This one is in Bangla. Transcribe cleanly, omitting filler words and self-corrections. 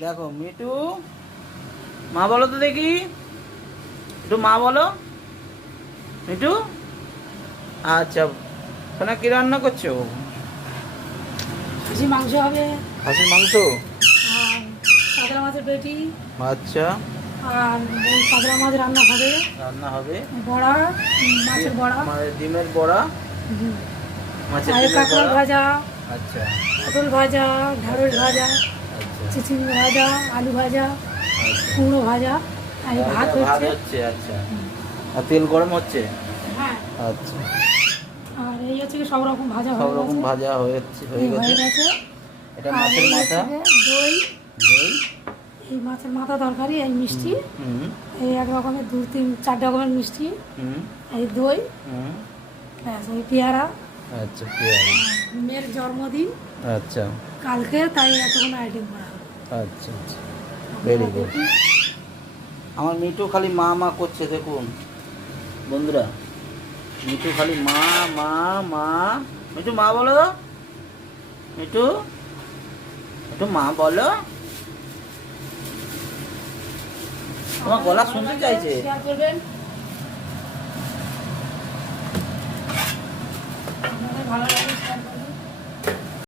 দেখো মিঠু, মা বলো তো দেখি, একটু মা বলো মিঠু। আচ্ছা, সোনা কি রান্না করছো? খাসি মাংস হবে, খাসির মাংস। আর কাতলা মাছের পেটি, আচ্ছা, আর ওই কাতলা মাছ রান্না হবে, রান্না হবে। বড়া, মাছের বড়া, মানে ডিমের বড়া, হুম, মাছের আর ডিমের কাঁকড়াল বড়া। ভাজা, আচ্ছা পটল ভাজা, ঢেঁড়স ভাজা, আচ্ছা চিচিঙ্গা ভাজা, আলু ভাজা, আচ্ছা। কুমড়ো ভাজা, আর এই ভাত ভাত হচ্ছে। হচ্ছে, আচ্ছা। আর তেল গরম হচ্ছে। হ্যাঁ, আচ্ছা, আর এই হচ্ছে কি সব রকম ভাজা সব হয়ে রকম গেছে, ভাজা হয়েছে, হয়ে এই হয়ে গেছে। গেছে। এটা আর মাছের এই মাথা, হচ্ছে গিয়ে দই, দই। এই মাছের মাথা তরকারি, এই মিষ্টি, হুম এই এক রকমের 2-3-4 রকমের মিষ্টি, হুম এই দই, হুম। ব্যাস এই পেয়ারা। আচ্ছা, পেঁয়াজ। মেয়ের জন্মদিন আচ্ছা কালকে, তাই এতগুলো আইটেম করা হবে। আচ্ছা আচ্ছা, ভেরি গুড। আমার মিঠু খালি মা মা করছে, দেখুন বন্ধুরা, মিঠু খালি মা মা মা। মিঠু মা বলো, মিঠু, একটু মা বলো। তোমার গলা শুনতে চাইছে। শেয়ার করবেন, আপনাদের ভালো লাগে শেয়ার করবেন।